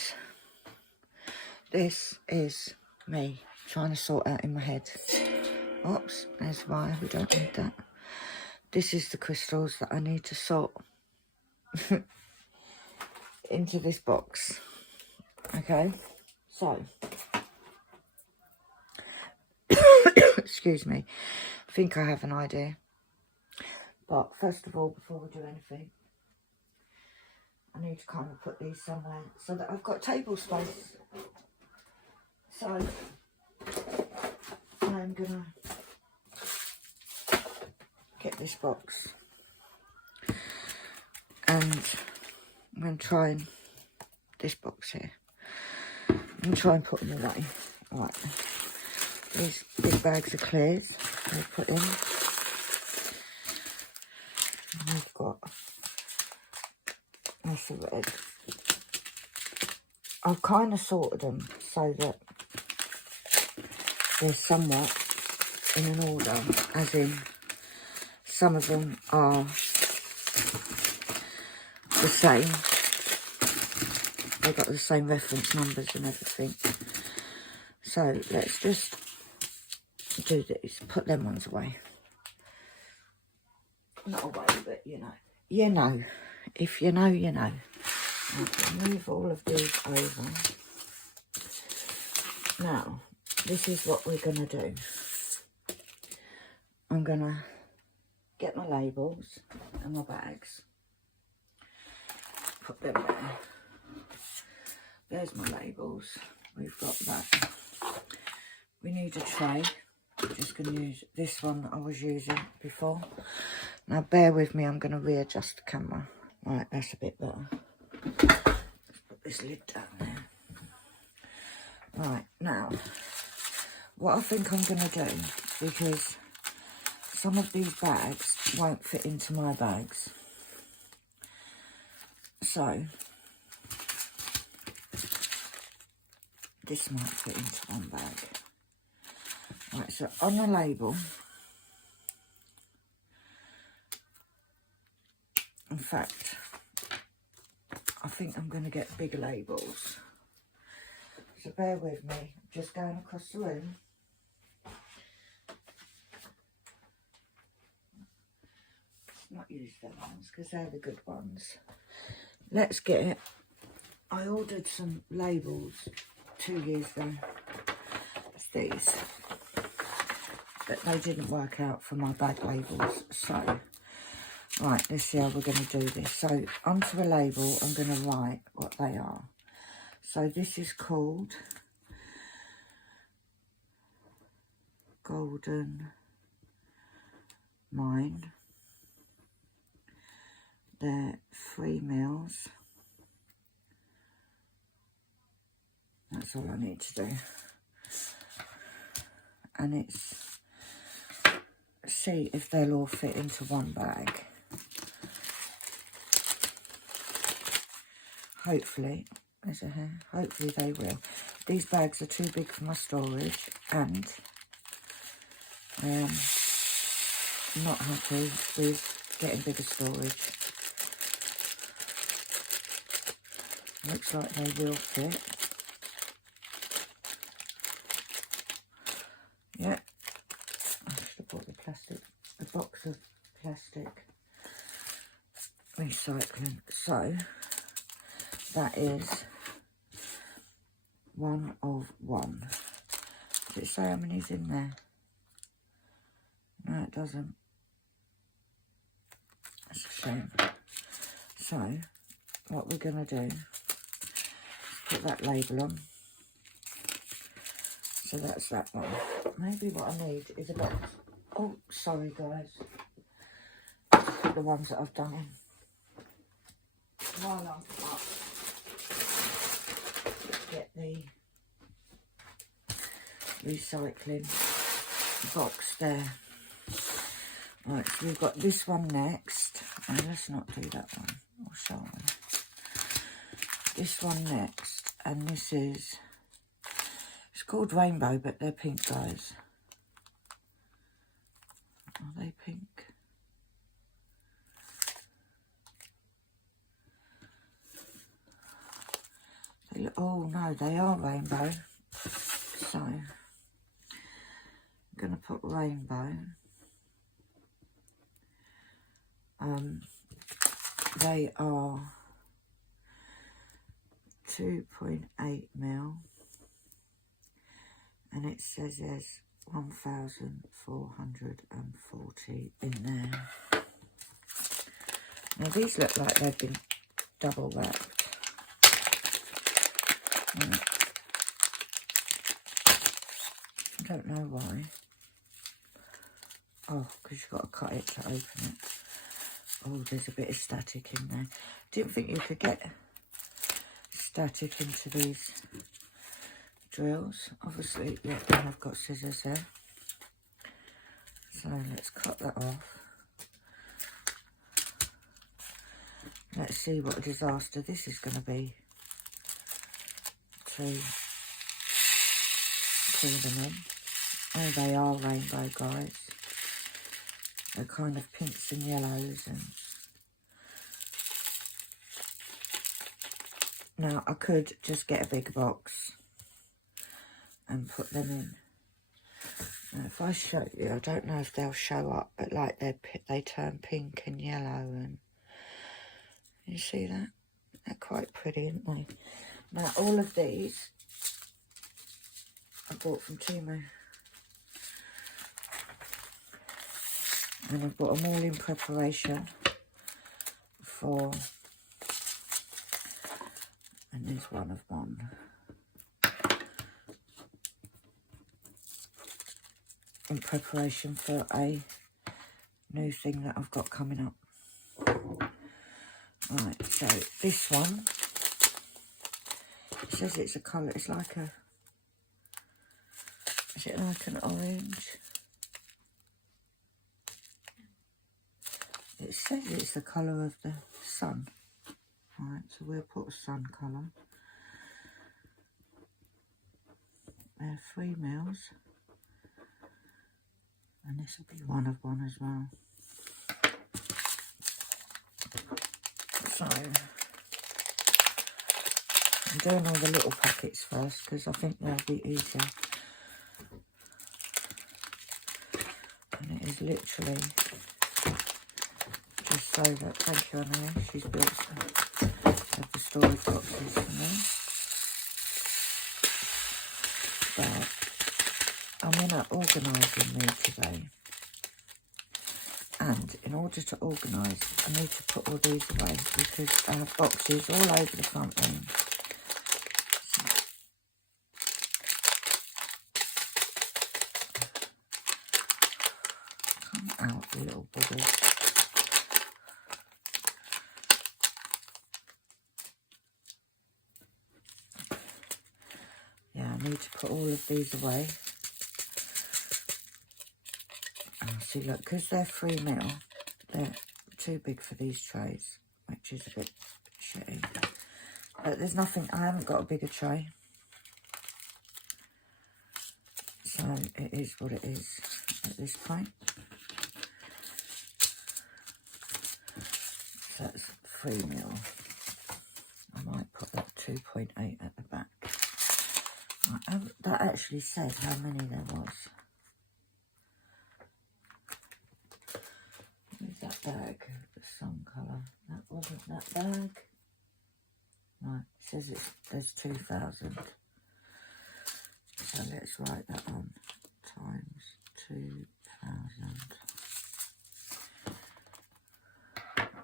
guys, this is me trying to sort out in my head. Oops, there's wire, we don't need that. This is the crystals that I need to sort into this box. Okay, so, excuse me, I think I have an idea. But first of all, before we do anything, I need to kind of put these somewhere so that I've got table space. So, I'm gonna get this box and I'm going to try and, this box here, I'm going to try and put them away. Right, these big bags of clears I've put in. And we've got that's of red. I've kind of sorted them so that they're somewhat in an order, as in some of them are the same. They've got the same reference numbers and everything. So let's just do this. Put them ones away. Not away, but you know. You know. If you know, you know. I'll move all of these over. Now, this is what we're going to do. I'm going to get my labels and my bags. Put them there. There's my labels. We've got that. We need a tray. I'm just going to use this one that I was using before. Now bear with me, I'm going to readjust the camera. Right, that's a bit better. Let's put this lid down there. Right, now, what I think I'm going to do, because some of these bags won't fit into my bags. So, this might fit into one bag. Right, so on the label, in fact, I think I'm going to get bigger labels. So bear with me, just going across the room. Let's not use them ones because they're the good ones. Let's get it. I ordered some labels 2 years ago. It's these. But they didn't work out for my bag labels. So, right, let's see how we're going to do this. So, onto a label, I'm going to write what they are. So, this is called Golden Mine. They're 3 mils. That's all I need to do. And it's, see if they'll all fit into one bag. Hopefully, there's a hair. Hopefully they will. These bags are too big for my storage, and I am not happy with getting bigger storage. Looks like they will fit. Yeah. I should have bought the box of plastic recycling. So, that is 1 of 1. Does it say how many's in there? No, it doesn't. That's a shame. So, what we're going to do is put that label on. So that's that one. Maybe what I need is a box. Oh, sorry guys. Put the ones that I've done in. While I'm up, get the recycling box there. Right, so we've got this one next. And let's not do that one. Or shall we? This one next. And this is, it's called Rainbow, but they're pink, guys. Are they pink? They look oh no, they are rainbow. So I'm going to put rainbow. They are 2.8 mil, and it says there's 1,440 in there. Now these look like they've been double wrapped. I don't know why. Oh, because you've got to cut it to open it. Oh, there's a bit of static in there. Didn't think you could get static into these drills. Obviously, yeah, I've got scissors there. So let's cut that off. Let's see what a disaster this is going to be to pull them in. Oh, they are rainbow, guys. They're kind of pinks and yellows. And now I could just get a big box and put them in. Now, if I show you, I don't know if they'll show up, but like they turn pink and yellow, and you see that? They're quite pretty, aren't they? Now, all of these I bought from Temu. And I've got them all in preparation for, and there's one of one. In preparation for a new thing that I've got coming up. Right, so this one, it says it's a colour, it's like a, is it like an orange? It says it's the colour of the sun. Right, so we'll put a sun colour. They're 3 mils. And this will be one of one as well. So, I'm doing all the little packets first because I think they'll be easier. And it is literally just so that, thank you Anna, she's built some of the storage boxes for me. But I'm in an organising mood today. And in order to organise, I need to put all these away because I have boxes all over the front room. Come out, you little buggers. Yeah, I need to put all of these away. See, look, because they're 3 mil, they're too big for these trays, which is a bit shitty. But there's nothing, I haven't got a bigger tray. So it is what it is at this point. So that's 3 mil. I might put that 2.8 at the back. Right, that actually said how many there was. That bag, the sun colour, that wasn't that bag. Right, it says there's 2,000. So let's write that on, times 2,000.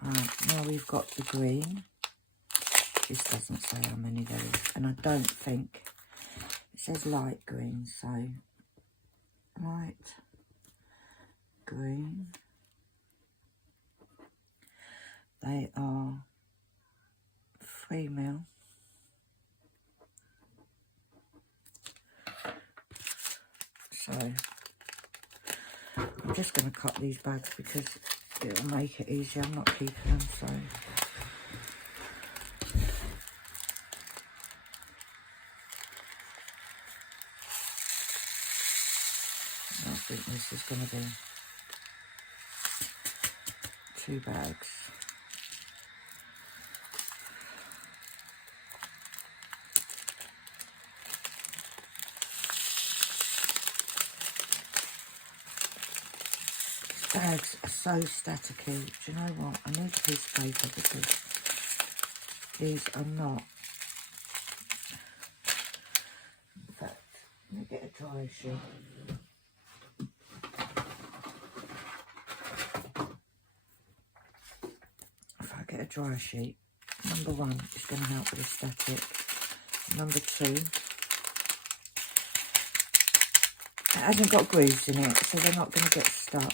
Right, now we've got the green. This doesn't say how many there is, and I don't think, it says light green, so light green. They are 3 mil. So I'm just going to cut these bags because it'll make it easier. I'm not keeping them, so. I think this is going to be 2 bags. bags are so staticky. Do you know what? I need a piece of paper because these are not. In fact, let me get a dry sheet. If I get a dry sheet, number one, it's going to help with the static. Number two, it hasn't got grooves in it, so they're not going to get stuck.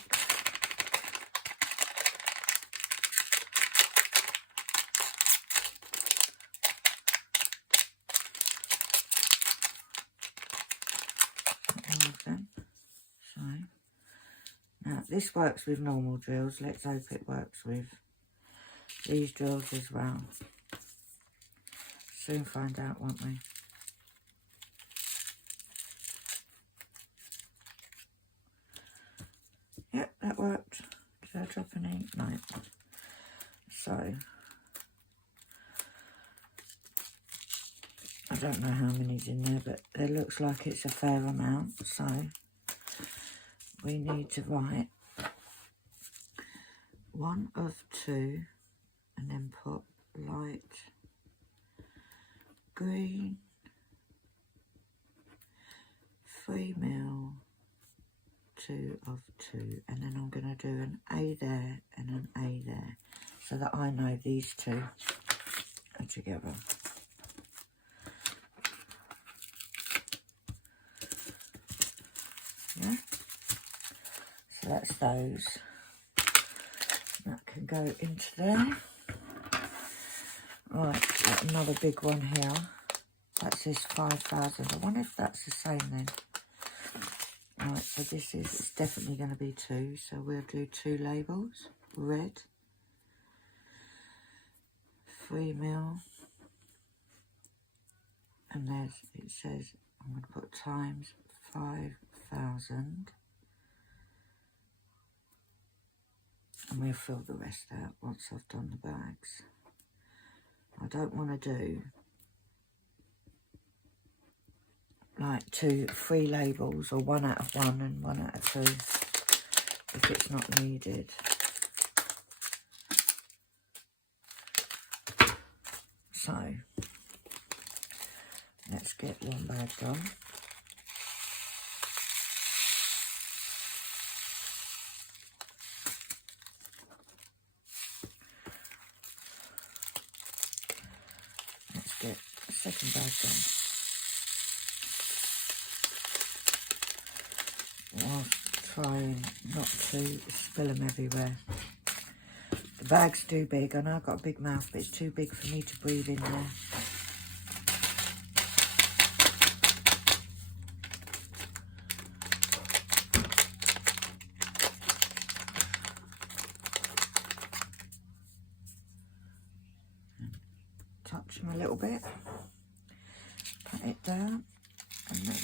So, now this works with normal drills. Let's hope it works with these drills as well. Soon find out, won't we? Yep, that worked. Did I drop any? No. So, I don't know how many's in there, but it looks like it's a fair amount. So, we need to write 1 of 2 and then put light green, 3 mil, 2 of 2, and then I'm going to do an A there and an A there so that I know these two are together. Yeah, so that's those. That can go into there. Right, got another big one here. That says 5,000. I wonder if that's the same then. Right, so this is, it's definitely going to be 2. So we'll do 2 labels. Red. 3 mil. And there's, it says, I'm going to put times 5,000. And we'll fill the rest out once I've done the bags. I don't want to do like 3 labels or 1 out of 1 and 1 out of 2 if it's not needed. So let's get one bag done. Let's get the second bag done. While trying not to spill them everywhere. The bag's too big. I know I've got a big mouth, but it's too big for me to breathe in there. Touch them a little bit. Pat it down, and then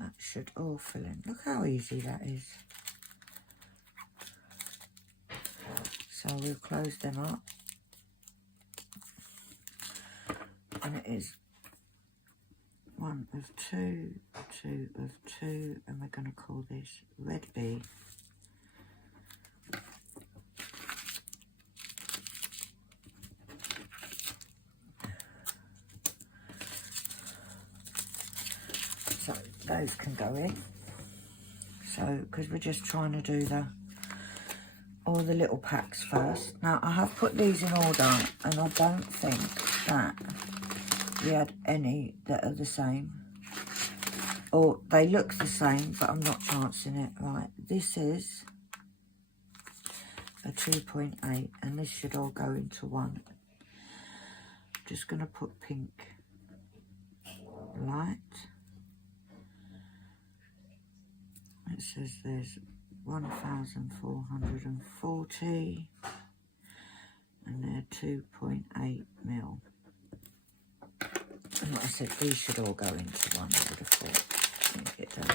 that should all fill in. Look how easy that is. So we'll close them up. And it is 1 of 2, 2 of 2, and we're going to call this Red B. So those can go in. So, because we're just trying to do all the little packs first. Now, I have put these in order, and I don't think that we had any that are the same. Or they look the same, but I'm not chancing it. Right, this is a 2.8, and this should all go into one. Just going to put pink light. It says there's 1,440 and they're 2.8 mil. And like I said, these should all go into one, I would have thought. Let me get down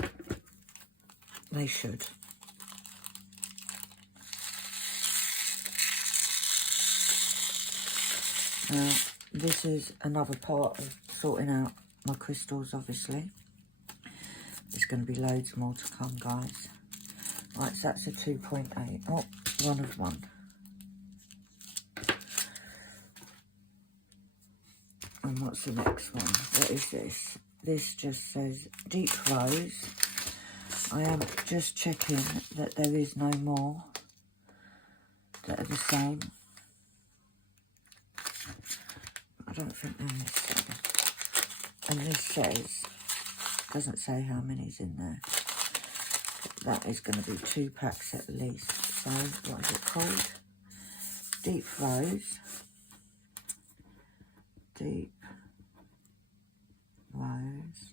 there. They should. Now, this is another part of sorting out my crystals, obviously. There's going to be loads more to come, guys. Right, so that's a 2.8. Oh, 1 of 1. And what's the next one? What is this? This just says Deep Rose. I am just checking that there is no more that are the same. I don't think there is. And this says, doesn't say how many's in there. That is going to be 2 packs at least. So, what is it called? Deep Rose. Deep Rose.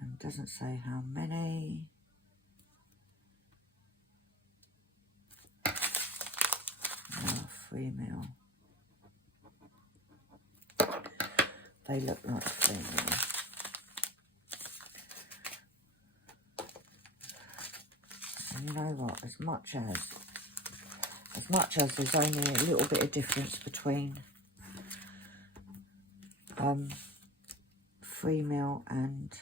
And doesn't say how many. Oh, 3 mil. They look like 3 mil. And you know what? As much as there's only a little bit of difference between 3 mil and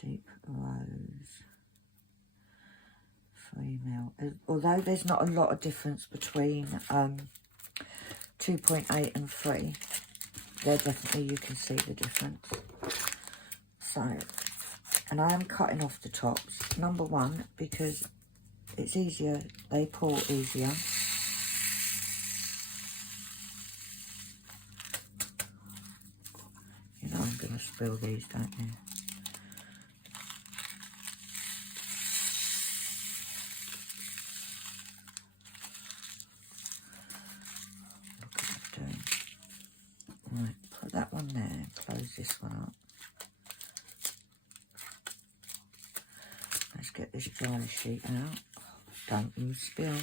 Deep Rose. 3 mil. Although there's not a lot of difference between 2.8 and 3, there definitely you can see the difference. So, and I am cutting off the tops. Number 1, because it's easier, they pull easier. You know I'm going to spill these, don't you? Look at it doing. Right, put that one there, close this one up. Let's get this dry sheet out. Don't you spill.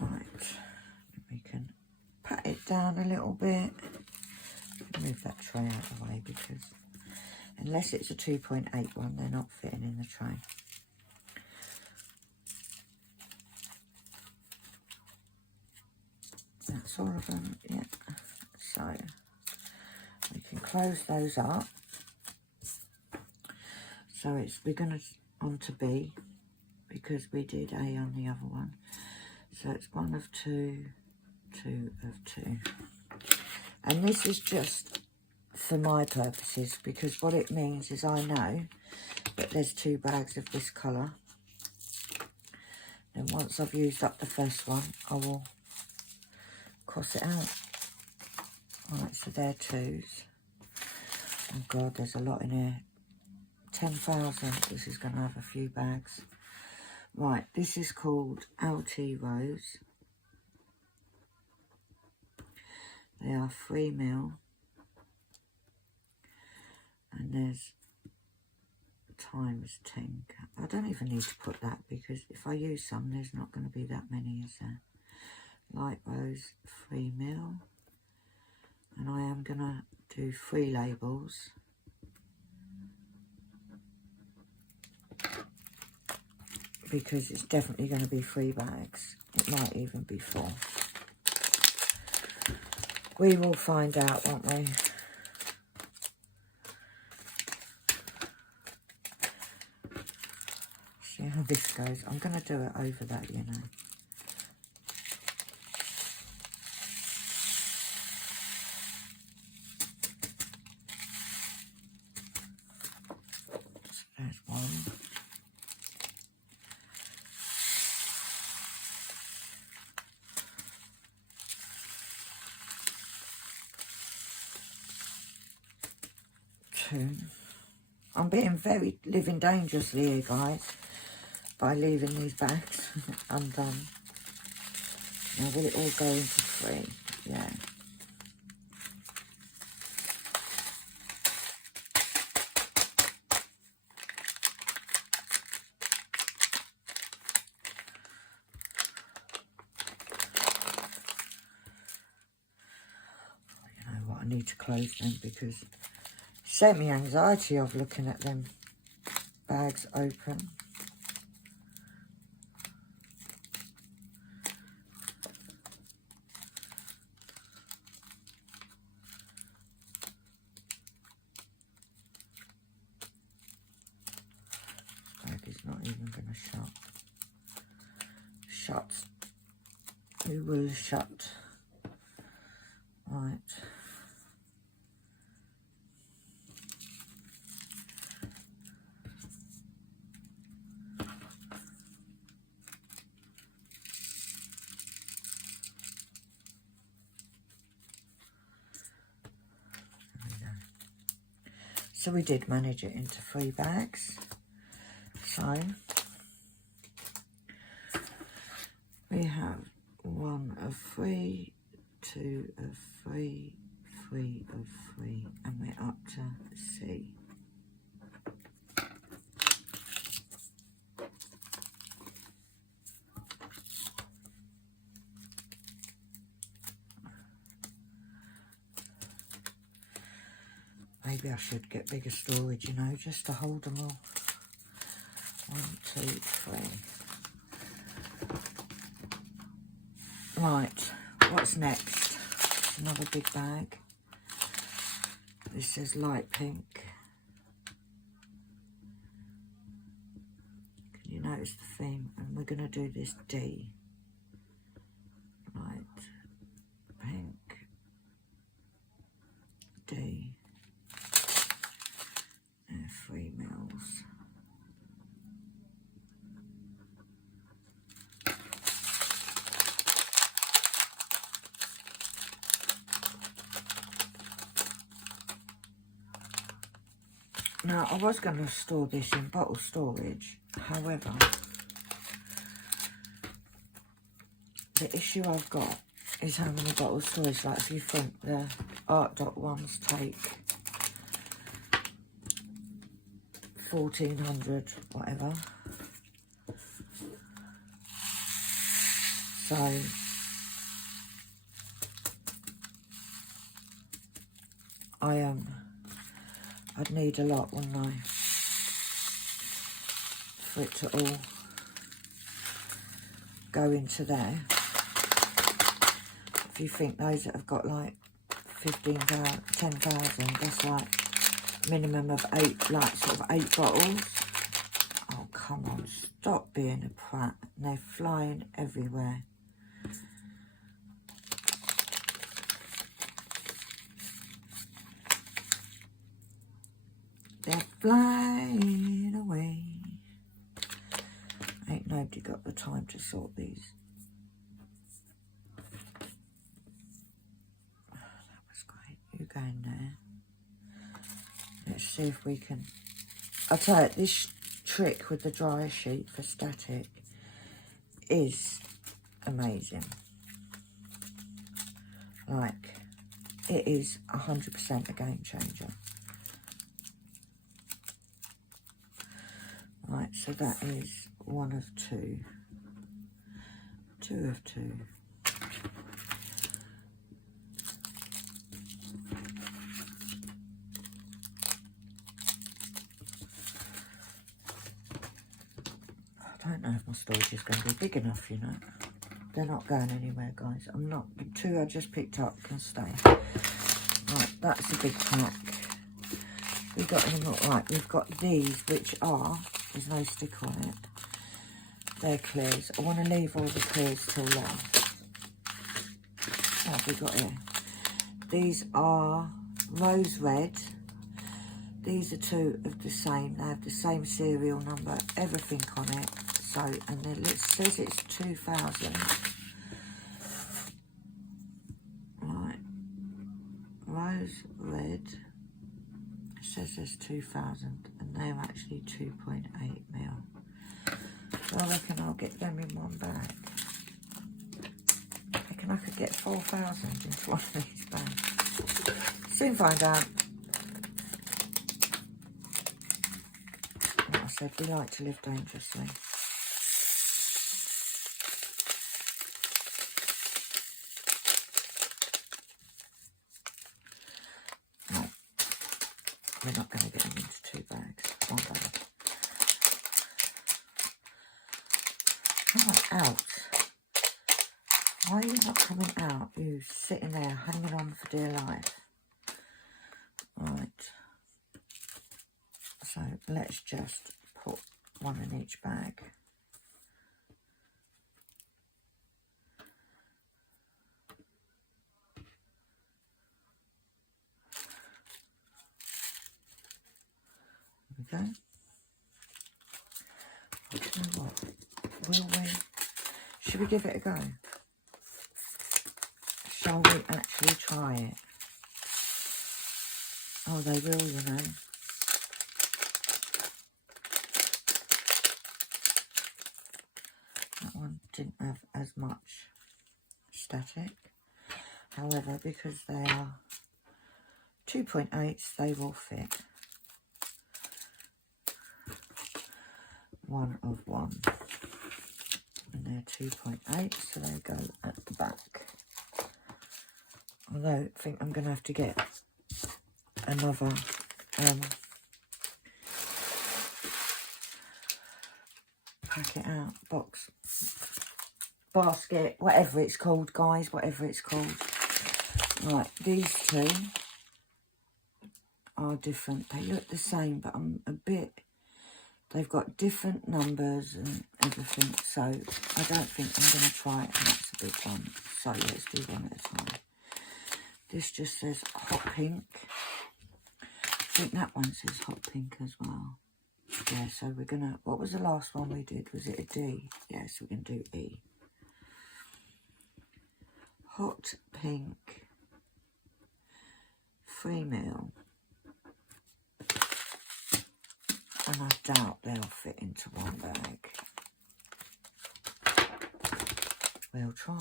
Right, we can pat it down a little bit. Move that tray out of the way because unless it's a 2.8 one, they're not fitting in the tray. That's all of them, yeah. So we can close those up. So we're going to on to B because we did A on the other one. So it's 1 of 2, 2 of 2. And this is just for my purposes because what it means is I know that there's 2 bags of this colour. Then once I've used up the first one, I will cross it out. Right, so they're 2s. Oh God, there's a lot in here. 10,000. This is going to have a few bags. Right, this is called LT Rose. They are 3 mil. And there's times 10. I don't even need to put that because if I use some, there's not going to be that many, is there? Light Rose, 3 mil. And I am going to do 3 labels. Because it's definitely going to be 3 bags. It might even be 4. We will find out, won't we? See how this goes. I'm going to do it over that, you know. So there's 1. I'm being very living dangerously here, guys, by leaving these bags undone. Now, will it all go into 3? Yeah. You know what, I need to close them because it sent me anxiety of looking at them. bags open. Bag is not even going to shut. Shut. It will shut. Right. So we did manage it into 3 bags. So we have 1 of 3, 2 of 3, 3 of 3, and we're up to C. Maybe I should get bigger storage, you know, just to hold them all. 1, 2, 3. Right, what's next? Another big bag. This is light pink. Can you notice the theme? And we're going to do this D. Light pink. D. 3 mils. Now, I was going to store this in bottle storage, however, the issue I've got is how many bottle storage. Like, if you think the Art Dot ones take 1400, whatever. So I'd need a lot, wouldn't I, for it to all go into there. If you think those that have got like 15,000, 10,000, that's like minimum of 8, like sort of 8 bottles. Oh, come on, stop being a prat. And they're flying everywhere. They're flying away. Ain't nobody got the time to sort these. Oh, that was great. You go in there. Let's see if we can... I'll tell you, this trick with the dryer sheet for static is amazing. Like, it is 100% a game changer. Right, so that is 1 of 2. 2 of 2. I don't know if my storage is going to be big enough, you know. They're not going anywhere, guys. I'm not. The 2 I just picked up can stay. Right, that's a big pack. We've got any more? Right, we've got these, which are, there's no sticker on it. They're clears. I want to leave all the clears till last. What have we got here? These are rose red. These are 2 of the same. They have the same serial number, everything on it. So, and then it says it's 2000. Right. Rose red. It says there's 2000, and they're actually 2.8 mil. So I reckon I'll get them in one bag. I reckon I could get 4,000 into one of these bags. Soon find out. Like I said, we like to live dangerously. No, we're not going to get them into 2 bags. 1 bag. Come on out. Why are you not coming out? You sitting there hanging on for dear life. Right. So let's just put one in each bag. There we go. You know what? Will we? Should we give it a go? Shall we actually try it? Oh, they will, you know. That one didn't have as much static. However, because they are 2.8s, they will fit. 1 of 1. And they're 2.8, so they go at the back. Although I think I'm going to have to get another packet out, box, basket, whatever it's called, guys, whatever it's called. Right, these two are different. They look the same, but I'm a bit, they've got different numbers and everything, so I don't think I'm going to try it, and that's a big one. So let's do one at a time. This just says hot pink. I think that one says hot pink as well. Yeah, so we're going to, what was the last one we did? Was it a D? Yeah, so we're going to do E. Hot pink, 3 mil. And I doubt they'll fit into one bag. We'll try.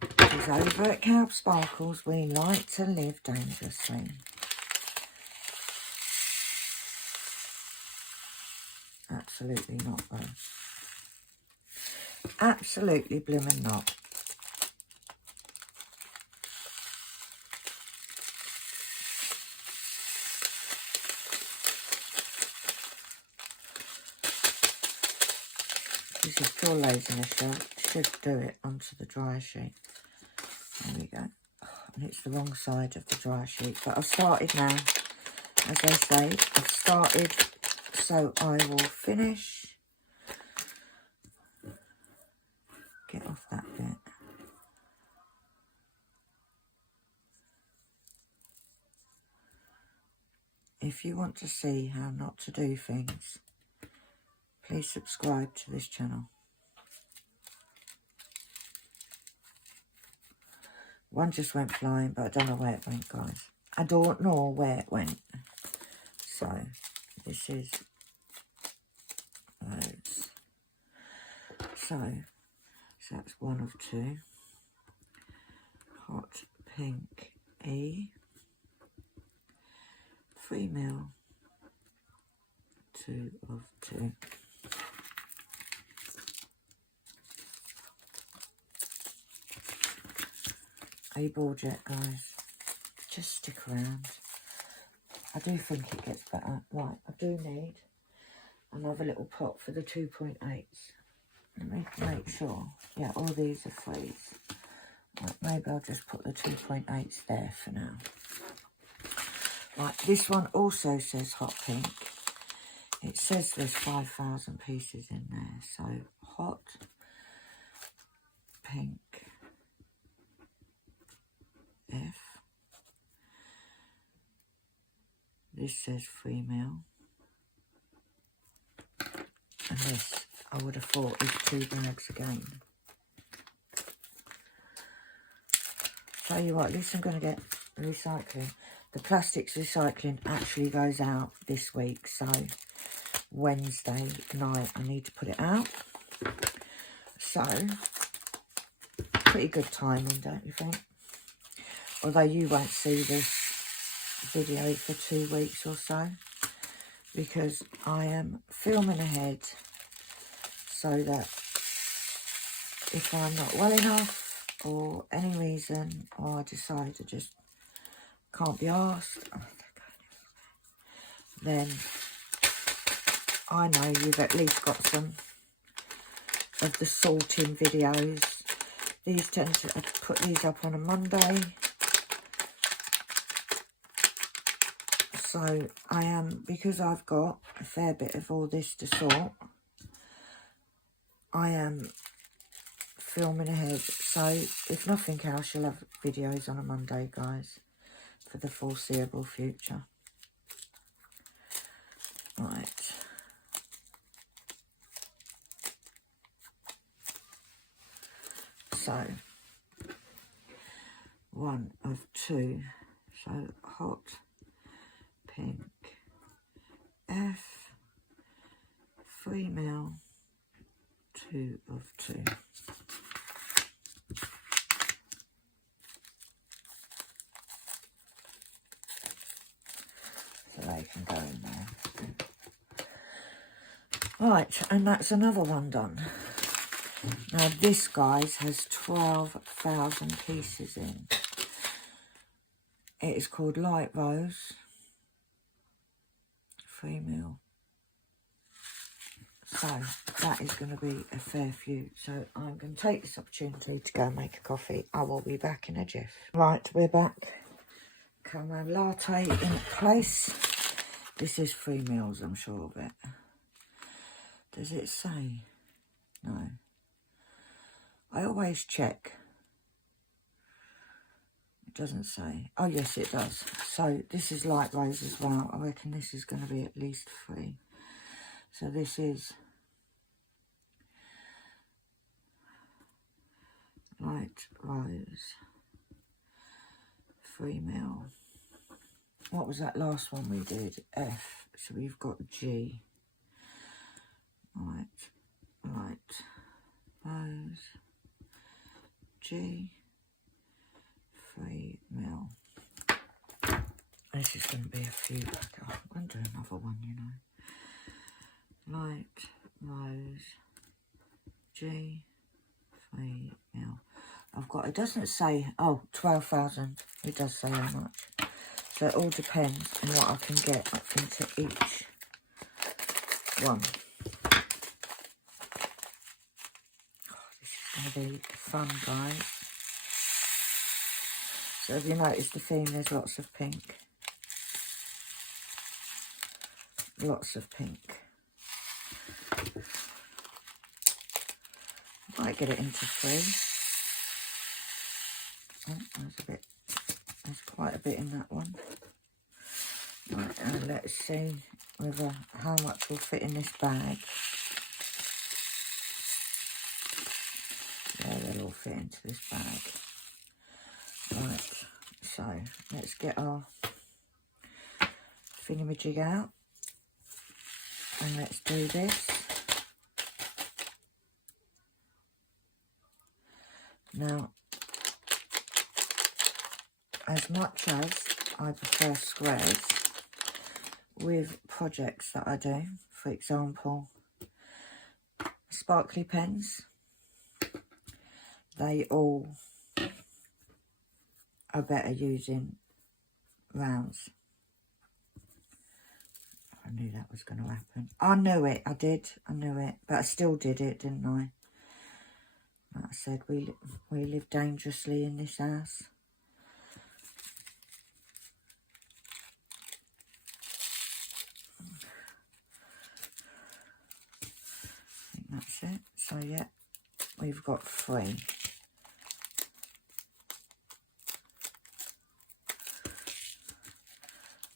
Because over at KALBS Sparkles, we like to live dangerously. Absolutely not, though. Absolutely blooming not. This is pure laziness, should do it onto the dryer sheet. There we go. And it's the wrong side of the dryer sheet. But I've started now. As I say, I've started, so I will finish. Get off that bit. If you want to see how not to do things, please subscribe to this channel. One just went flying, but I don't know where it went, guys. I don't know where it went. So, this is those. So that's 1 of 2. Hot pink E. 3 mil. 2 of 2. Are you bored yet, guys? Just stick around. I do think it gets better. Right, I do need another little pot for the 2.8s. Let me make sure. Yeah, all these are 3s. Right, maybe I'll just put the 2.8s there for now. Right, this one also says hot pink. It says there's 5,000 pieces in there. So, hot pink F. This says 3 mil. And this, I would have thought, is 2 bags again. Tell you what, at least I'm going to get recycling. The plastics recycling actually goes out this week. So, Wednesday night, I need to put it out. So, pretty good timing, don't you think? Although you won't see this video for 2 weeks or so, because I am filming ahead so that if I'm not well enough or any reason, or I decide to just can't be asked, then I know you've at least got some of the sorting videos. These tend to put these up on a Monday. So I am, because I've got a fair bit of all this to sort, I am filming ahead. So if nothing else, you'll have videos on a Monday, guys, for the foreseeable future. Right. So, 1 of 2. So, hot pink F, 3ml, 2 of 2. So they can go in there. Right, and that's another one done. Now this, guys, has 12,000 pieces in. It is called Light Rose, 3ml. So that is going to be a fair few. So I'm going to take this opportunity to go and make a coffee. I will be back in a jiff. Right, we're back. Caramel latte in place. This is 3ml, I'm sure of it. Does it say? No. I always check. It doesn't say. Oh, yes, it does. So this is light rose as well. I reckon this is going to be at least 3. So this is light rose, 3ml. What was that last one we did? F. So we've got G. Right, rose, G, 3ml. This is going to be a few. I'm going to do another one, you know. Light rose, G, 3ml. I've got, it doesn't say, oh, 12,000. It does say how much. So it all depends on what I can get up into each one. This is going to be fun, guys. So have you noticed the theme? There's lots of pink. Lots of pink. Might get it into 3. Oh, there's quite a bit in that one. Right, and let's see whether how much will fit in this bag. Yeah, they'll all fit into this bag. Right, so let's get our thingamajig out and let's do this. Now, as much as I prefer squares with projects that I do, for example, sparkly pens, they all are better using rounds. I knew that was going to happen. I knew it, I knew it, but I still did it, didn't I? Like I said, we live dangerously in this house. I think that's it. So yeah, we've got 3.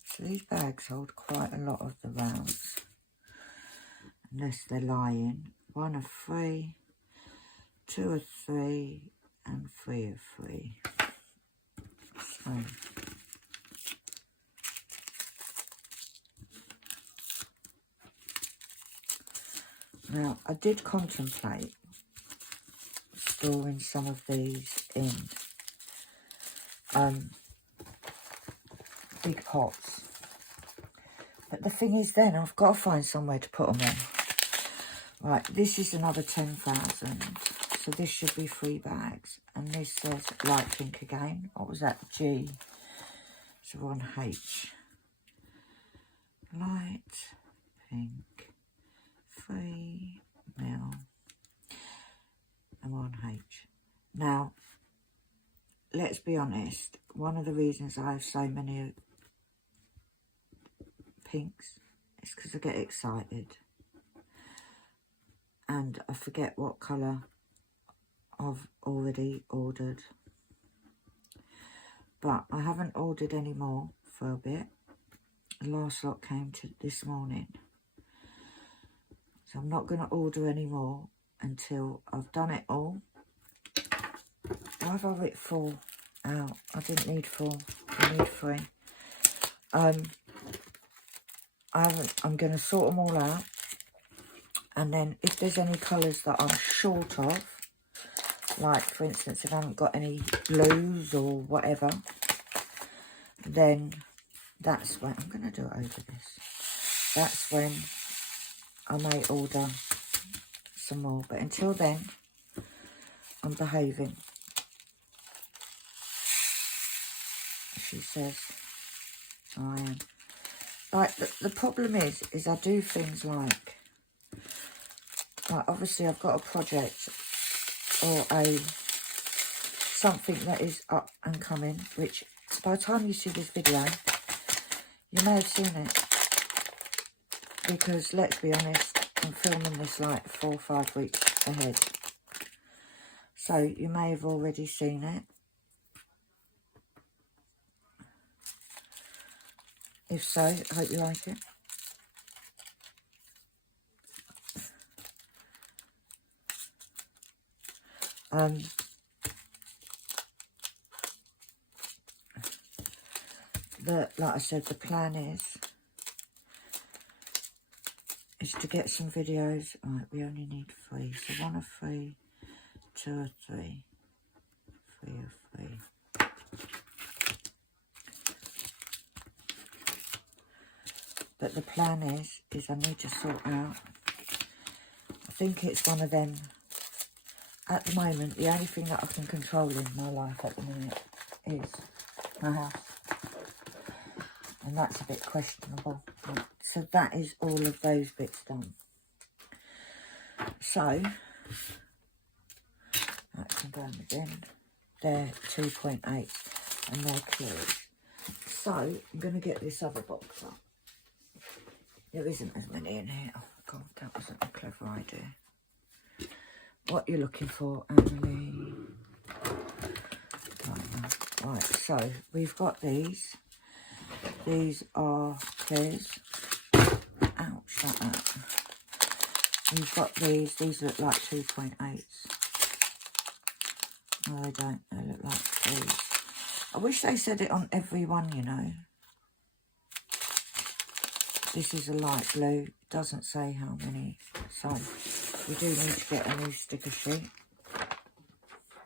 So these bags hold quite a lot of the rounds, unless they're lying. 1 of 3, 2 of 3, and 3 of 3. So now I did contemplate storing some of these in big pots, but the thing is then I've got to find somewhere to put them on. Right, this is another 10,000, so this should be 3 bags, and this says light pink again. What was that? G. So we're on H. Light pink, 3ml. page. Now, let's be honest, one of the reasons I have so many pinks is because I get excited and I forget what colour I've already ordered. But I haven't ordered any more for a bit. The last lot came to this morning. So I'm not going to order any more until I've done it all. Why have I written 4 out? I didn't need 4. I need 3. I'm going to sort them all out. And then if there's any colours that I'm short of, like for instance if I haven't got any blues or whatever, then that's when I'm going to do it over this. That's when I may order some more. But until then, I'm behaving. She says I am. Like the problem is I do things like obviously I've got a project or something that is up and coming, which by the time you see this video, you may have seen it. Because let's be honest, I'm filming this like 4 or 5 weeks ahead. So you may have already seen it. If so, I hope you like it. Like I said, the plan is to get some videos. Right, we only need 3. So 1 of 3, 2 of 3, 3 of 3. But the plan is I need to sort out, I think it's one of them, at the moment, the only thing that I can control in my life at the minute is my house. And that's a bit questionable. So that is all of those bits done. So, that can go in the bin. They're 2.8 and they're cleared. So, I'm going to get this other box up. There isn't as many in here. Oh God, that wasn't a clever idea. What you're looking for, Emily? Right, so we've got these. These are clears. Ouch, shut up. We've got these. These look like 2.8s. No, they don't. They look like 3s. I wish they said it on every one, you know. This is a light blue. It doesn't say how many. So, we do need to get a new sticker sheet.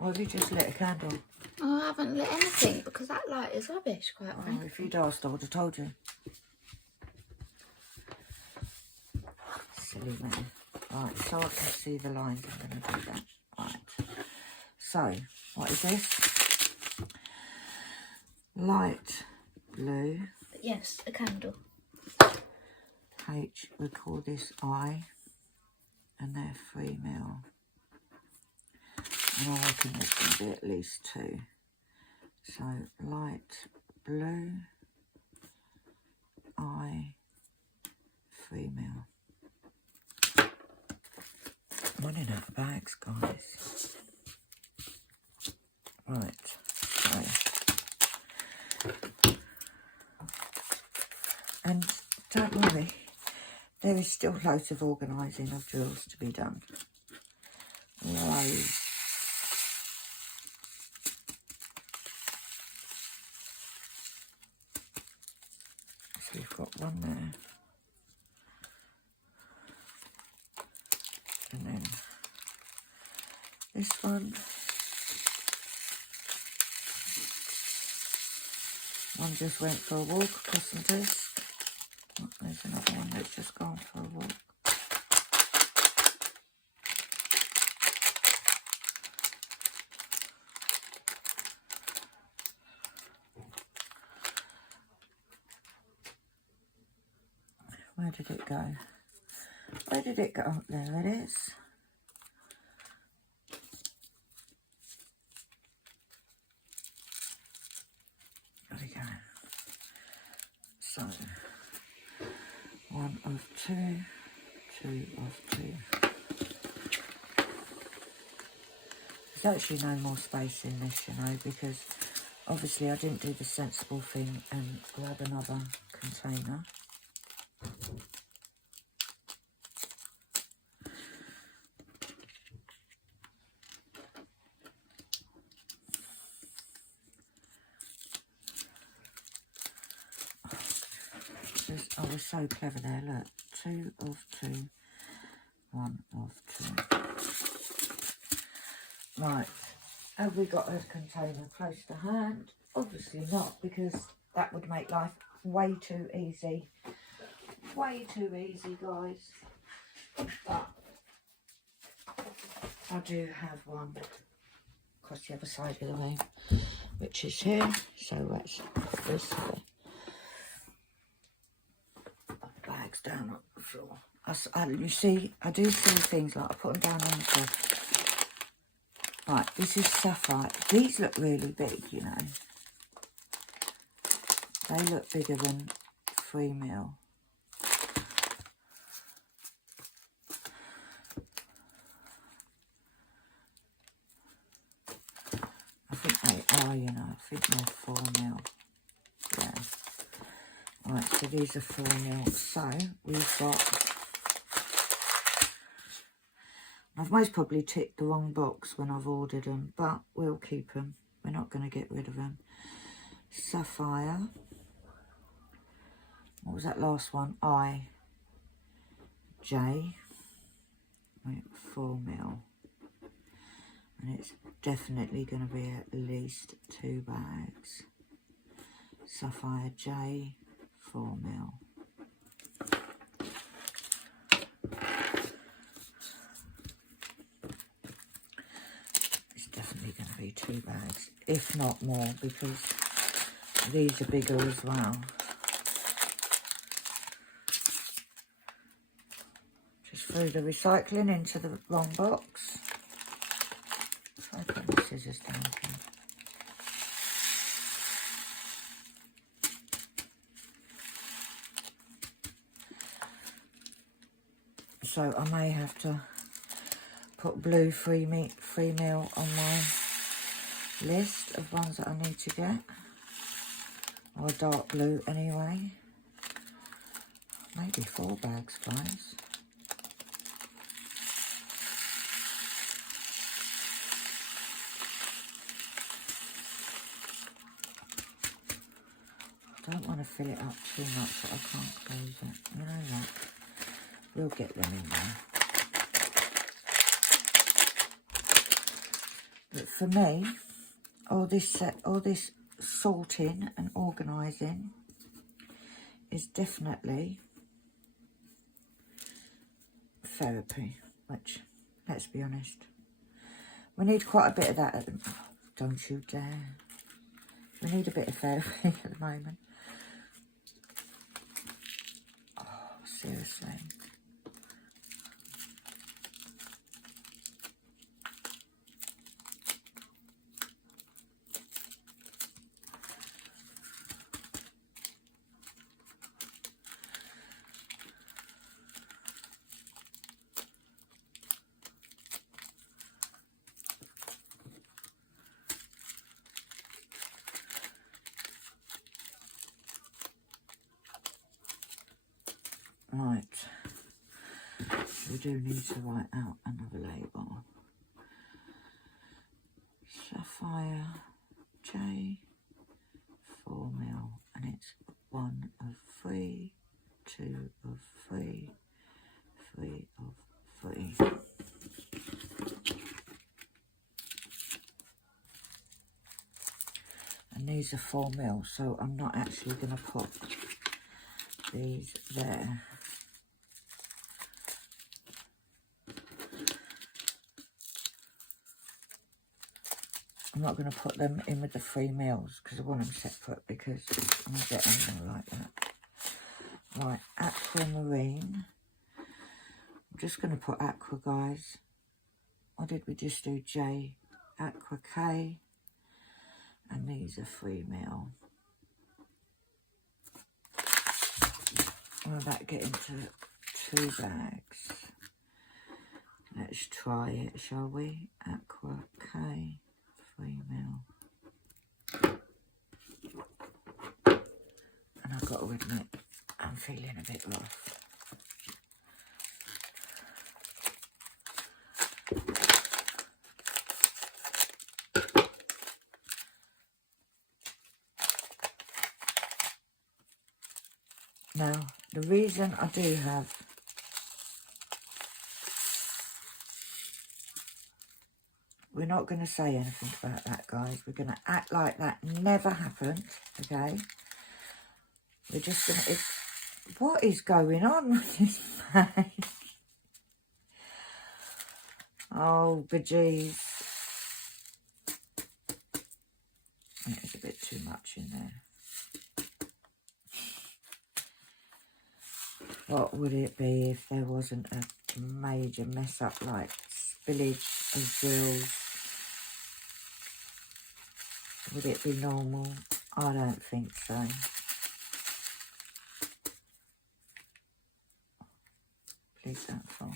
Or have you just lit a candle? Oh, I haven't lit anything because that light is rubbish, quite frankly. Oh, if you'd asked, I would have told you. Silly man. Right, so I can see the lines. I'm going to do that. Right. So, what is this? Light blue. Yes, a candle. H, we call this I. And they're 3mm. And I reckon there's going to be at least 2. So, light blue, I, 3mm. I'm running out of bags, guys. Right, so. And don't worry, there is still loads of organising of drills to be done. Loads. So we've got one there. And then this one. One just went for a walk across some disc. Oh, there's another one that's just gone for a walk. Where did it go? Where did it go? Oh, there it is. So 1 of 2, 2 of 2. There's actually no more space in this, you know, because obviously I didn't do the sensible thing and grab another container. I was so clever there, look. 2 of 2, 1 of 2. Right, have we got a container close to hand? Obviously not, because that would make life way too easy. Way too easy, guys. But I do have one across the other side of the room, which is here. So let's put this here. Bags down on the floor. You see, I do silly things like I put them down on the floor. Right, this is sapphire. These look really big, you know. They look bigger than 3mm. I think they are, you know. I think they're 4mm. Yeah. Right, so these are 4mm. So we've got... I've most probably ticked the wrong box when I've ordered them, but we'll keep them. We're not going to get rid of them. Sapphire. What was that last one? J. 4mm. And it's definitely going to be at least 2 bags. Sapphire J, 4mm. It's definitely going to be 2 bags, if not more, because these are bigger as well. Just threw the recycling into the wrong box. Try to put the scissors down here. So I may have to put blue 3mm on my list of ones that I need to get. Or dark blue anyway. Maybe 4 bags, guys. I don't want to fill it up too much that I can't close it. You know what? We'll get them in there. But for me, all this sorting and organising is definitely therapy, which, let's be honest, we need quite a bit of that at the moment. Don't you dare. We need a bit of therapy at the moment. Oh, seriously. Right, we do need to write out another label. Sapphire J, 4mm, and it's 1 of 3, 2 of 3, 3 of 3. And these are 4mm, so I'm not actually going to put these there. I'm not going to put them in with the 3mm because I want them separate, because I'm getting them like that. Right, aquamarine. I'm just going to put aqua, guys. Or did we just do J? Aqua K. And these are 3mm. we're about to get into 2 bags. Let's try it, shall we? Aqua K 3ml. And I've got to admit, I'm feeling a bit rough. Now, the reason I do have we're not going to say anything about that, guys. We're going to act like that never happened, okay? We're just going to... What is going on with this bag? Oh, bejeez. There's a bit too much in there. What would it be if there wasn't a major mess up like spillage of grills? Would it be normal? I don't think so. Please don't fall.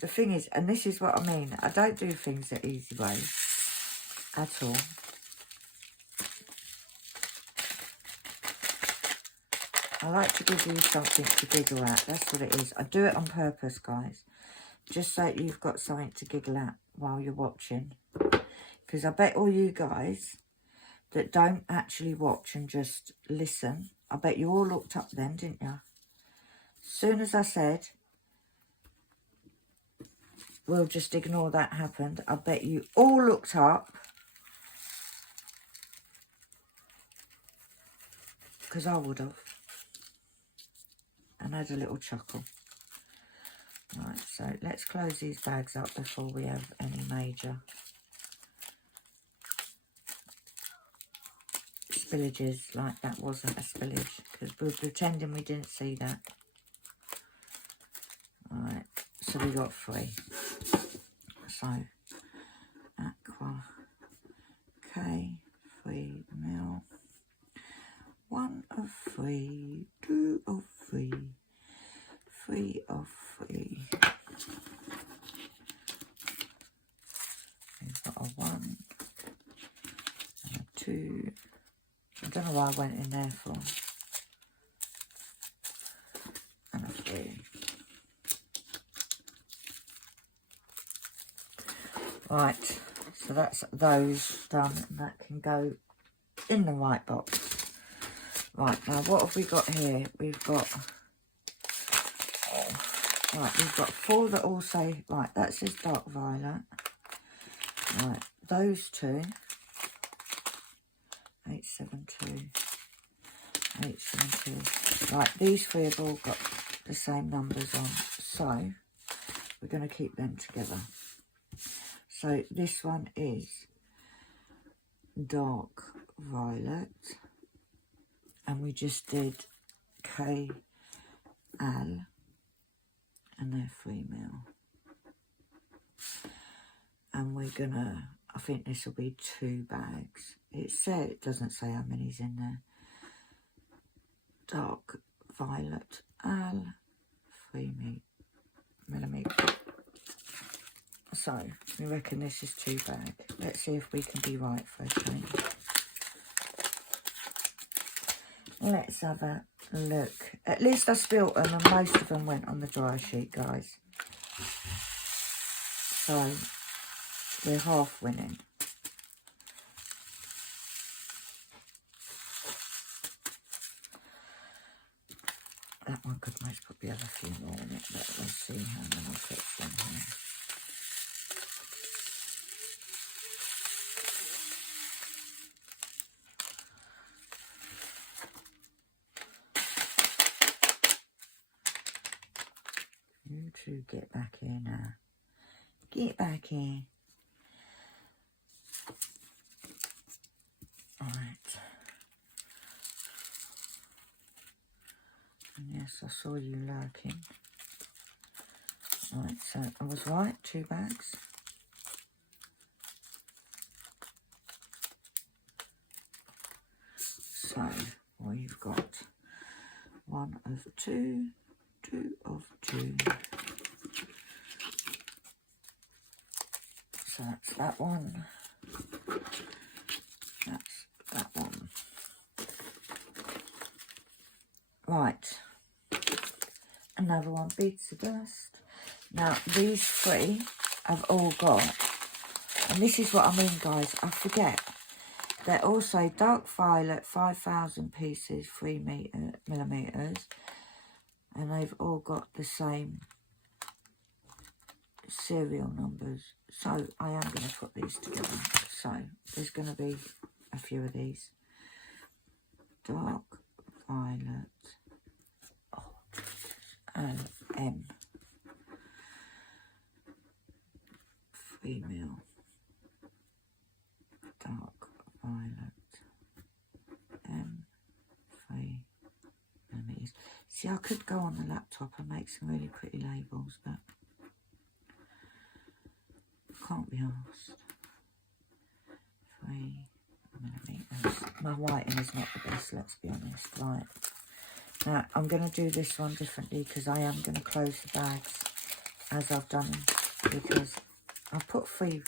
The thing is, and this is what I mean, I don't do things the easy way at all. I like to give you something to giggle at. That's what it is. I do it on purpose, guys. Just so you've got something to giggle at while you're watching. Because I bet all you guys that don't actually watch and just listen, I bet you all looked up then, didn't you? As soon as I said, we'll just ignore that happened, I bet you all looked up. Because I would have. And had a little chuckle. Right, so let's close these bags up before we have any major spillages, like that wasn't a spillage, because we're pretending we didn't see that. Alright, so we got 3. So, Aqua K 3ml. 1 of 3, 2 of 3, 3 of 3. We've got a 1 and a 2. I don't know why I went in there for. And a 3. Right, so that's those done, and that can go in the white box. Right, now what have we got here? We've got, right, we've got 4 that all say, right, that says dark violet. Right, those 2, 872, 872. Right, these 3 have all got the same numbers on, so we're going to keep them together. So this one is dark violet, and we just did KL, and they're 3ml. And we're gonna, I think this will be 2 bags. It doesn't say how many's in there. Dark violet Al, 3mm. So, we reckon this is 2 bags. Let's see if we can be right for a change. Let's have a look. At least I spilt them and most of them went on the dry sheet, guys. So, we're half winning. That one could most probably have a few more in it, but let's see how many fits in here. You two get back here now. Get back here. Alright. And yes, I saw you lurking. Alright, so I was right, 2 bags. So, we've got 1 of 2, 2 of 2. So that's that one. That's that one. Right. Another one, beads of dust. Now, these 3 have all got, and this is what I mean, guys, I forget. They're also dark violet, 5,000 pieces, 3mm, and they've all got the same serial numbers. So I am going to put these together. So there's going to be a few of these. Dark violet, and M, 3mm, dark violet, M, 3mm. See, I could go on the laptop and make some really pretty labels, but can't be asked. 3mm. My writing is not the best, let's be honest. Right. Now, I'm going to do this one differently because I am going to close the bags as I've done, because I've put 3,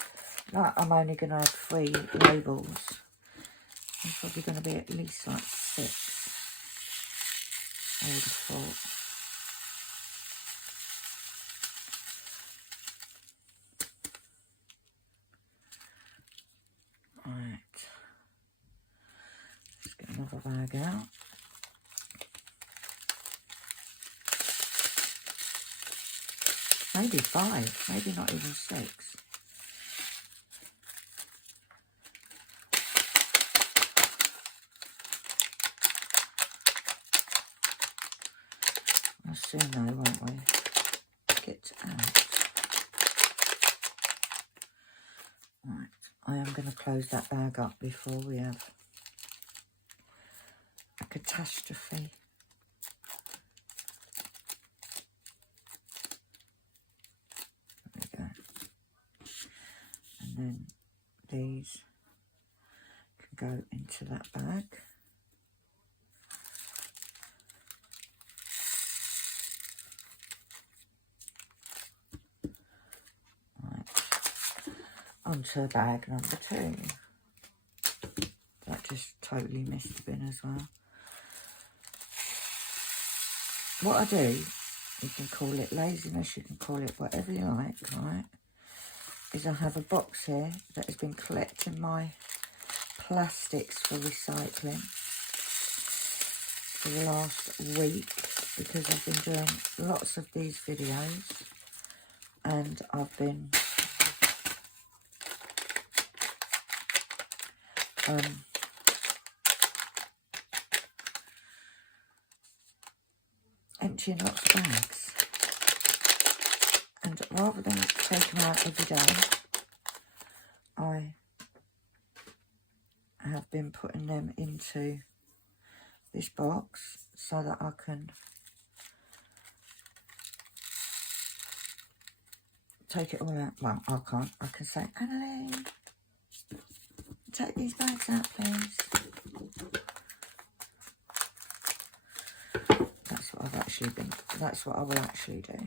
like I'm only going to have 3 labels. There's probably going to be at least like 6, I would have thought. Right. Let's get another bag out. Maybe 5, maybe not even 6. We'll soon know, won't we? Get out. Right, I am going to close that bag up before we have a catastrophe. There we go. And then these can go into that bag. Right, onto bag number 2. That just totally missed the bin as well. What I do, you can call it laziness, you can call it whatever you like, right? Is I have a box here that has been collecting my plastics for recycling for the last week, because I've been doing lots of these videos and I've been emptying lots of bags, and rather than take them out every day, I have been putting them into this box so that I can take it all out. Well, I can't. I can say, Annalene, take these bags out, please. That's what I've actually been, that's what I will actually do.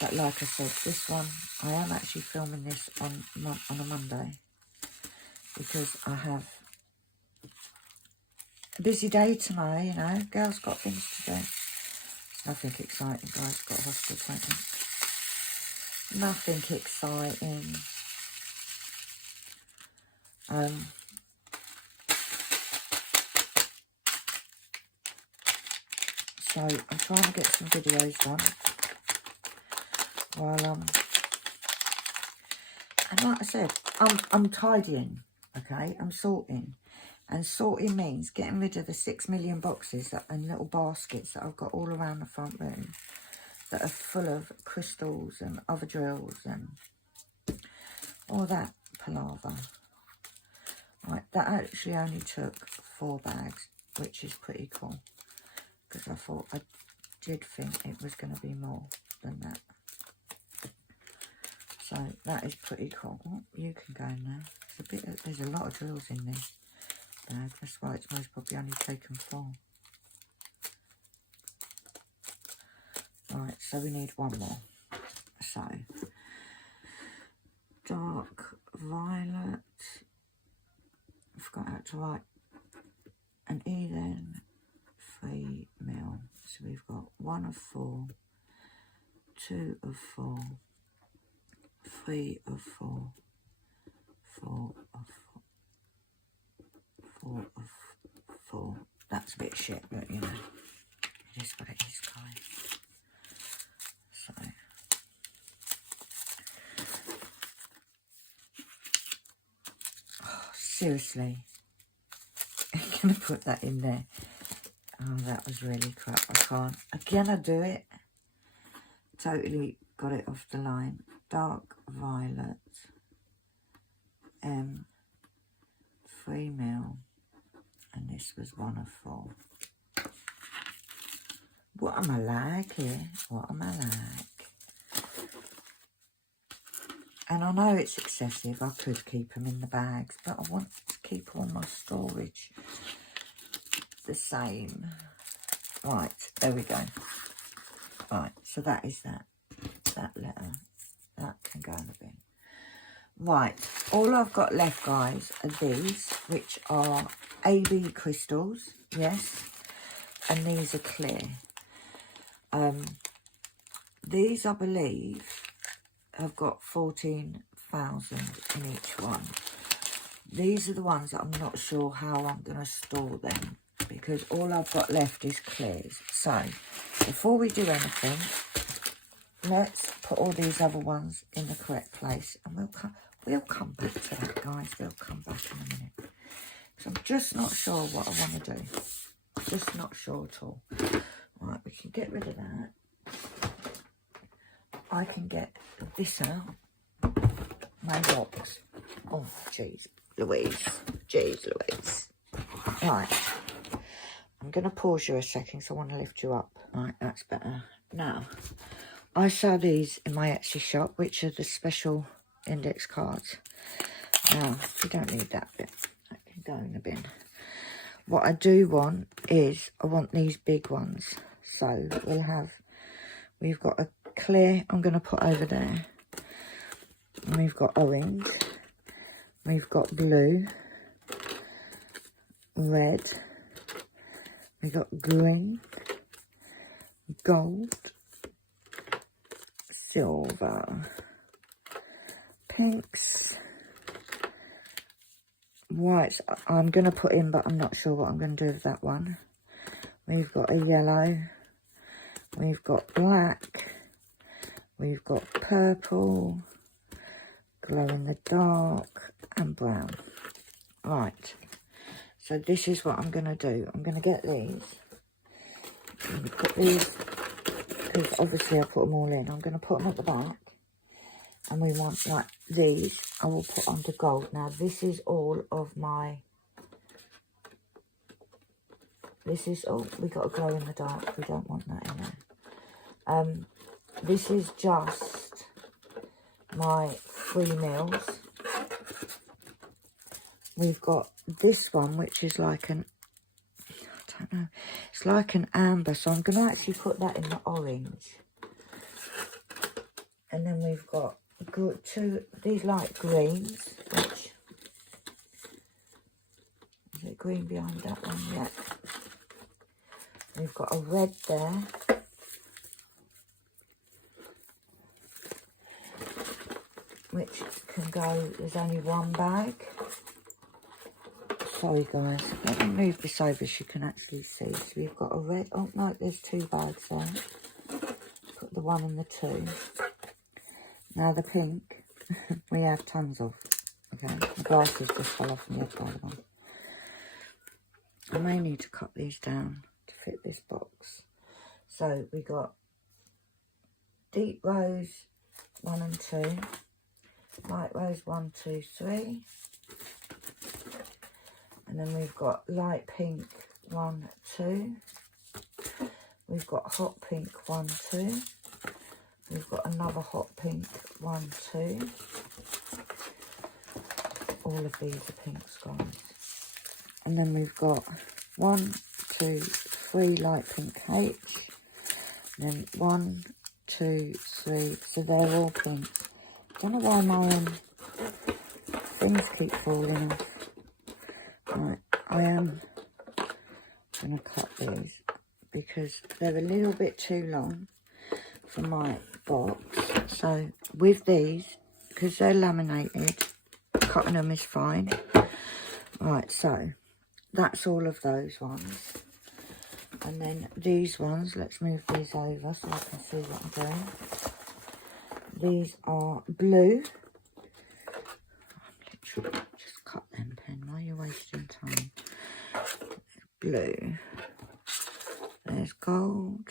But like I said, this one, I am actually filming this on a Monday, because I have a busy day tomorrow, you know. Girls got things to do. It's nothing exciting, guys. Got a hospital appointment. Nothing exciting. So I'm trying to get some videos done while and like I said, I'm tidying, okay? I'm sorting. And sorting means getting rid of the 6 million boxes and little baskets that I've got all around the front room that are full of crystals and other drills and all that palaver. Right, that actually only took 4 bags, which is pretty cool, because I thought, I did think it was going to be more than that. So that is pretty cool. Oh, you can go now. There's a lot of drills in this bag. That's why it's most probably only taken 4. Right, so we need one more. So, dark violet. I forgot how to write an E then. 3 mil. So we've got 1 of 4, 2 of 4, 3 of 4, 4 of 4, 4 of 4. That's a bit shit, but you know, it is what it is, guys. So, oh, seriously, I'm gonna put that in there. Oh, that was really crap. I can't. Again, I do it. Totally got it off the line. Dark violet. 3 mil. And this was 1 of 4. What am I like here? What am I like? And I know it's excessive. I could keep them in the bags, but I want to keep all my storage the same. Right, there we go. Right, so that is that letter. That can go in the bin. Right, all I've got left, guys, are these, which are AB crystals, yes, and these are clear. These, I believe, have got 14,000 in each one. These are the ones that I'm not sure how I'm going to store them, because all I've got left is clears. So, before we do anything, let's put all these other ones in the correct place, and we'll come back to that, guys. They'll come back in a minute. So I'm just not sure what I want to do. Just not sure at all. Right, we can get rid of that. I can get this out. My box. Oh, jeez, Louise. Jeez, Louise. Right. I'm going to pause you a second, so I want to lift you up. Right, that's better. Now, I sell these in my Etsy shop, which are the special index cards. Now, you don't need that bit. That can go in the bin. What I do want is, I want these big ones. So, we've got a clear I'm going to put over there. And we've got orange. We've got blue. Red. We've got green. Gold. Silver. Pinks. Whites I'm going to put in, but I'm not sure what I'm going to do with that one. We've got a yellow. We've got black. We've got purple, glow in the dark, and brown. Right. So this is what I'm going to do. I'm going to get these. I'm going to put these, because obviously I put them all in. I'm going to put them at the back. And we want, like, these, I will put onto gold. Now, this is all of my... This is... Oh, we got a glow in the dark. We don't want that in there. This is just my 3 mils. We've got this one, which is like an... I don't know. It's like an amber, so I'm going to actually put that in the orange. And then we've got these light greens, which... Is it green behind that one? Yeah. We've got a red there. Which can go, there's only one bag. Sorry guys, let me move this over so you can actually see. So we've got a red, oh no, there's 2 bags there. Put the 1 and the 2. Now the pink, we have tons of. Okay, the glasses just fell off from the other one. I may need to cut these down to fit this box. So we got deep rose 1 and 2. Light rose 1, 2, 3. And then we've got light pink 1, 2. We've got hot pink 1, 2. We've got another hot pink 1, 2. All of these are pinks, guys. And then we've got 1, 2, 3 light pink H. Then 1, 2, 3. So they're all pink. Don't know why my things keep falling off. Right, I am going to cut these because they're a little bit too long for my box. So with these, because they're laminated, cutting them is fine. Right, so that's all of those ones. And then these ones, let's move these over so I can see what I'm doing. These are blue. I'm literally just cut them, pen. Why are you wasting time? Blue. There's gold.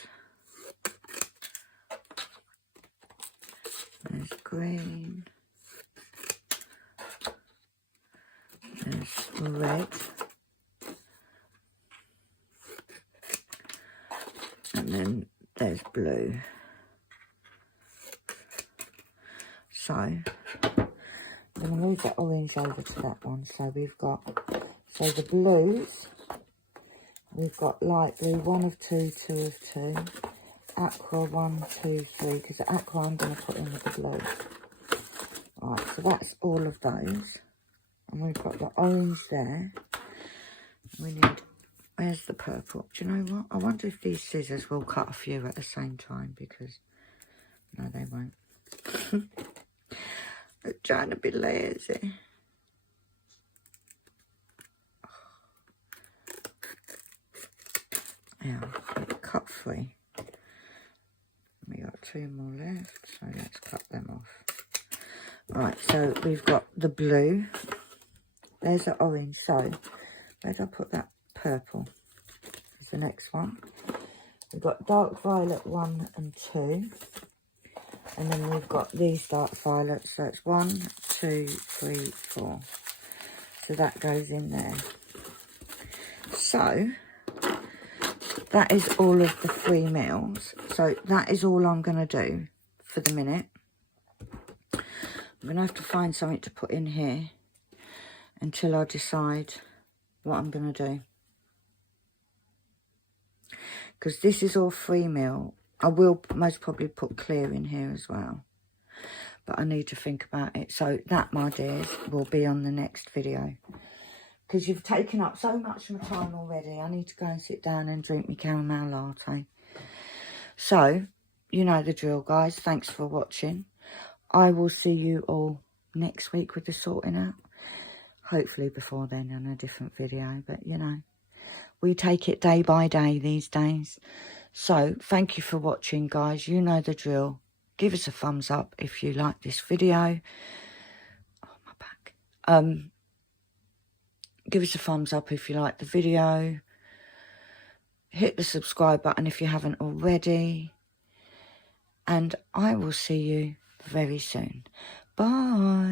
There's green. There's red. And then there's blue. So, I'm going to move that orange over to that one. So we've got, so the blues, we've got light blue, 1 of 2, 2 of 2. Aqua, 1, 2, 3, because the aqua I'm going to put in with the blue. Right, so that's all of those. And we've got the orange there. We need, where's the purple? Do you know what? I wonder if these scissors will cut a few at the same time, because, no, they won't. I'm trying to be lazy. Yeah, cut 3. We got 2 more left, so let's cut them off. Right, so we've got the blue. There's the orange. So where did I put that purple? Is the next one. We've got dark violet 1 and 2. And then we've got these dark violets. So it's 1, 2, 3, 4. So that goes in there. So that is all of the 3 mils. So that is all I'm going to do for the minute. I'm going to have to find something to put in here until I decide what I'm going to do. Because this is all 3 mil. I will most probably put clear in here as well. But I need to think about it. So that, my dears, will be on the next video. Because you've taken up so much of my time already. I need to go and sit down and drink my caramel latte. So, you know the drill, guys. Thanks for watching. I will see you all next week with the sorting out. Hopefully before then on a different video. But, you know, we take it day by day these days. So, thank you for watching, guys. You know the drill. Give us a thumbs up if you like this video. Oh, my back. Give us a thumbs up if you like the video. Hit the subscribe button if you haven't already. And I will see you very soon. Bye.